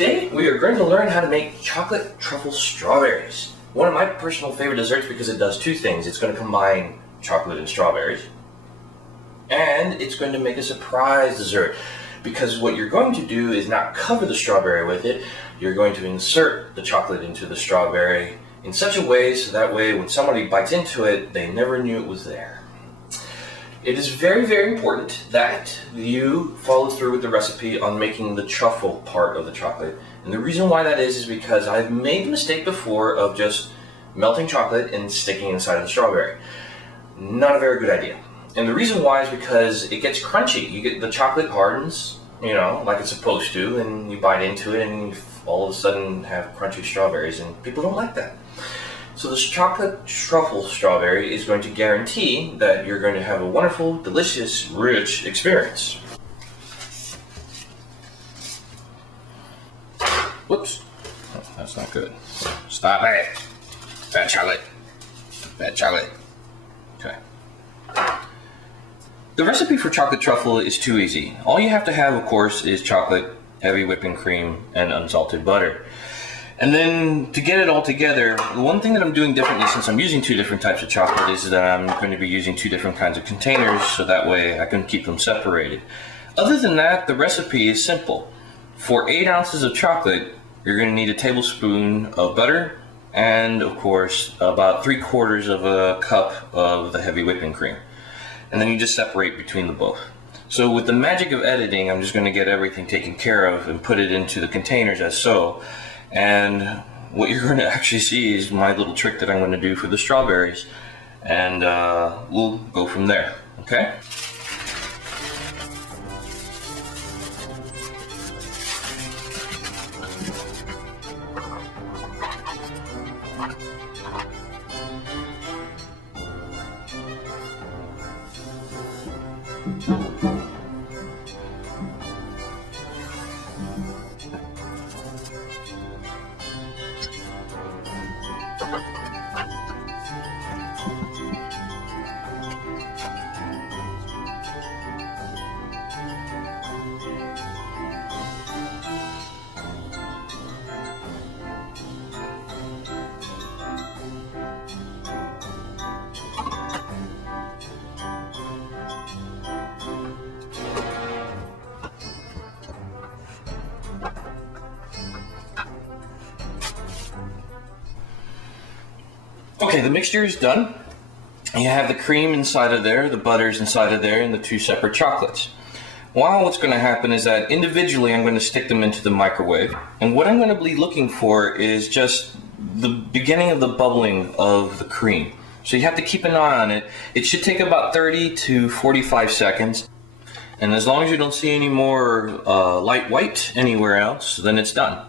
Today we are going to learn how to make chocolate truffle strawberries. One of my personal favorite desserts because it does two things. It's going to combine chocolate and strawberries, and it's going to make a surprise dessert because what you're going to do is not cover the strawberry with it. You're going to insert the chocolate into the strawberry in such a way so that way when somebody bites into it, they never knew it was there. It is very, very important that you follow through with the recipe on making the truffle part of the chocolate. And the reason why that is because I've made the mistake before of just melting chocolate and sticking inside of the strawberry. Not a very good idea. And the reason why is because it gets crunchy. You get the chocolate hardens, like it's supposed to, and you bite into it and you all of a sudden have crunchy strawberries, and people don't like that. So this chocolate truffle strawberry is going to guarantee that you're going to have a wonderful, delicious, rich experience. Whoops. Oh, that's not good. Stop it. Bad chocolate. Bad chocolate. Okay. The recipe for chocolate truffle is too easy. All you have to have, of course, is chocolate, heavy whipping cream, and unsalted butter. And then to get it all together, the one thing that I'm doing differently since I'm using two different types of chocolate is that I'm going to be using two different kinds of containers so that way I can keep them separated. Other than that, the recipe is simple. For 8 ounces of chocolate, you're going to need a tablespoon of butter and, of course, about 3/4 of a cup of the heavy whipping cream. And then you just separate between the both. So with the magic of editing, I'm just going to get everything taken care of and put it into the containers as so. And what you're going to actually see is my little trick that I'm going to do for the strawberries, and we'll go from there, okay? Okay, the mixture is done. You have the cream inside of there, the butter's inside of there, and the two separate chocolates. Well, what's going to happen is that individually I'm going to stick them into the microwave, and what I'm going to be looking for is just the beginning of the bubbling of the cream. So you have to keep an eye on it. It should take about 30 to 45 seconds, and as long as you don't see any more light white anywhere else, then it's done.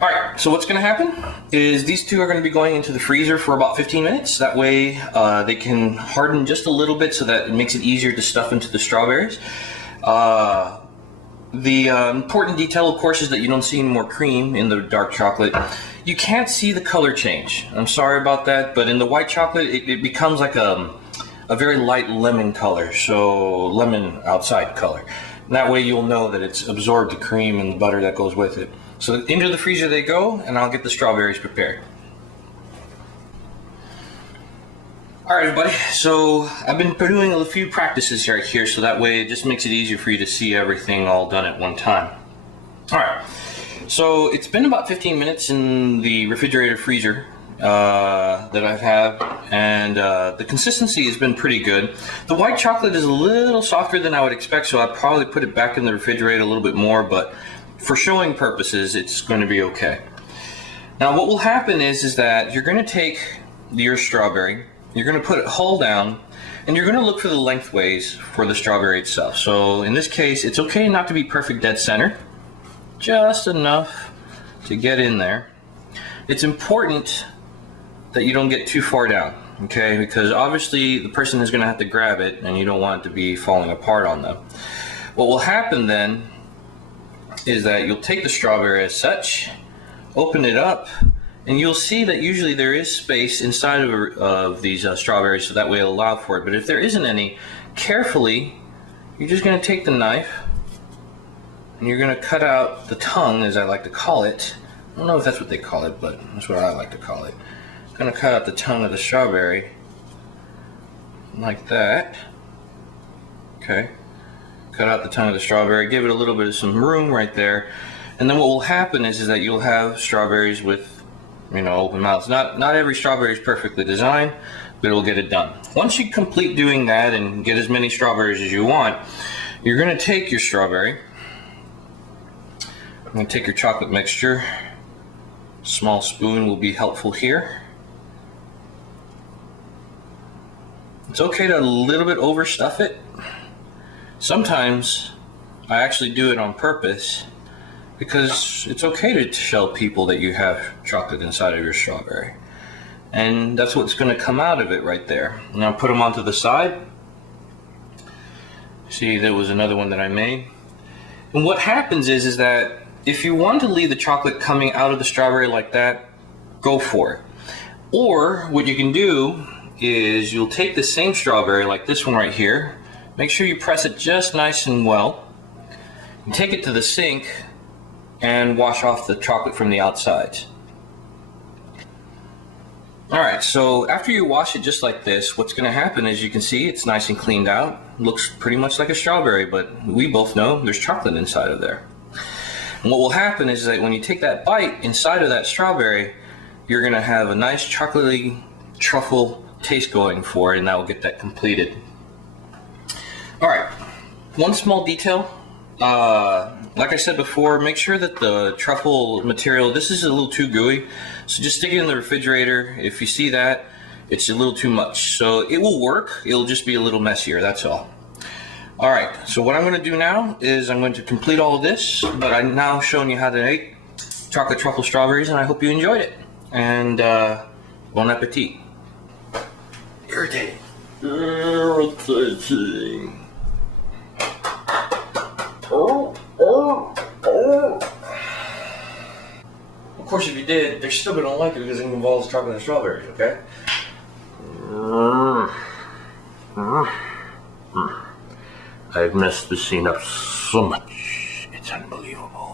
Alright, so what's going to happen is these two are going to be going into the freezer for about 15 minutes. That way they can harden just a little bit so that it makes it easier to stuff into the strawberries. The important detail, of course, is that you don't see any more cream in the dark chocolate. You can't see the color change. I'm sorry about that, but in the white chocolate it becomes like a very light lemon color, so lemon outside color. And that way you'll know that it's absorbed the cream and the butter that goes with it. So into the freezer they go, and I'll get the strawberries prepared. Alright everybody, so I've been doing a few practices right here so that way it just makes it easier for you to see everything all done at one time. Alright, so it's been about 15 minutes in the refrigerator freezer that I've had, and the consistency has been pretty good. The white chocolate is a little softer than I would expect, so I'll probably put it back in the refrigerator a little bit more, but for showing purposes, it's going to be okay. Now what will happen is that you're going to take your strawberry, you're going to put it hull down, and you're going to look for the lengthways for the strawberry itself. So in this case, it's okay not to be perfect dead center, just enough to get in there. It's important that you don't get too far down, okay? Because obviously the person is going to have to grab it, and you don't want it to be falling apart on them. What will happen then is that you'll take the strawberry as such, open it up, and you'll see that usually there is space inside of these strawberries, so that way it'll allow for it. But if there isn't any, carefully, you're just going to take the knife and you're going to cut out the tongue, as I like to call it. I don't know if that's what they call it, but that's what I like to call it. I'm going to cut out the tongue of the strawberry like that. Okay. Cut out the tongue of the strawberry, give it a little bit of some room right there, and then what will happen is that you'll have strawberries with, you know, open mouths. Not every strawberry is perfectly designed, but it'll get it done. Once you complete doing that and get as many strawberries as you want, you're going to take your strawberry. I'm going to take your chocolate mixture. A small spoon will be helpful here. It's okay to a little bit overstuff it. Sometimes I actually do it on purpose because it's okay to tell people that you have chocolate inside of your strawberry. And that's what's going to come out of it right there. Now put them onto the side. See, there was another one that I made. And what happens is that if you want to leave the chocolate coming out of the strawberry like that, go for it. Or what you can do is you'll take the same strawberry, like this one right here, make sure you press it just nice and well, and take it to the sink and wash off the chocolate from the outsides. Alright, so after you wash it just like this, what's going to happen is you can see it's nice and cleaned out. Looks pretty much like a strawberry, but we both know there's chocolate inside of there. And what will happen is that when you take that bite inside of that strawberry, you're going to have a nice chocolatey truffle taste going for it, and that will get that completed. Alright, one small detail. Like I said before, make sure that the truffle material, this is a little too gooey, so just stick it in the refrigerator. If you see that, it's a little too much. So it will work, it'll just be a little messier, that's all. Alright, so what I'm going to do now is I'm going to complete all of this, but I'm now showing you how to make chocolate truffle strawberries, and I hope you enjoyed it. And bon appetit. Irritating. Irritating. Of course, if you did, they're still gonna like it because it involves chocolate and strawberries, okay? I've messed this scene up so much, it's unbelievable.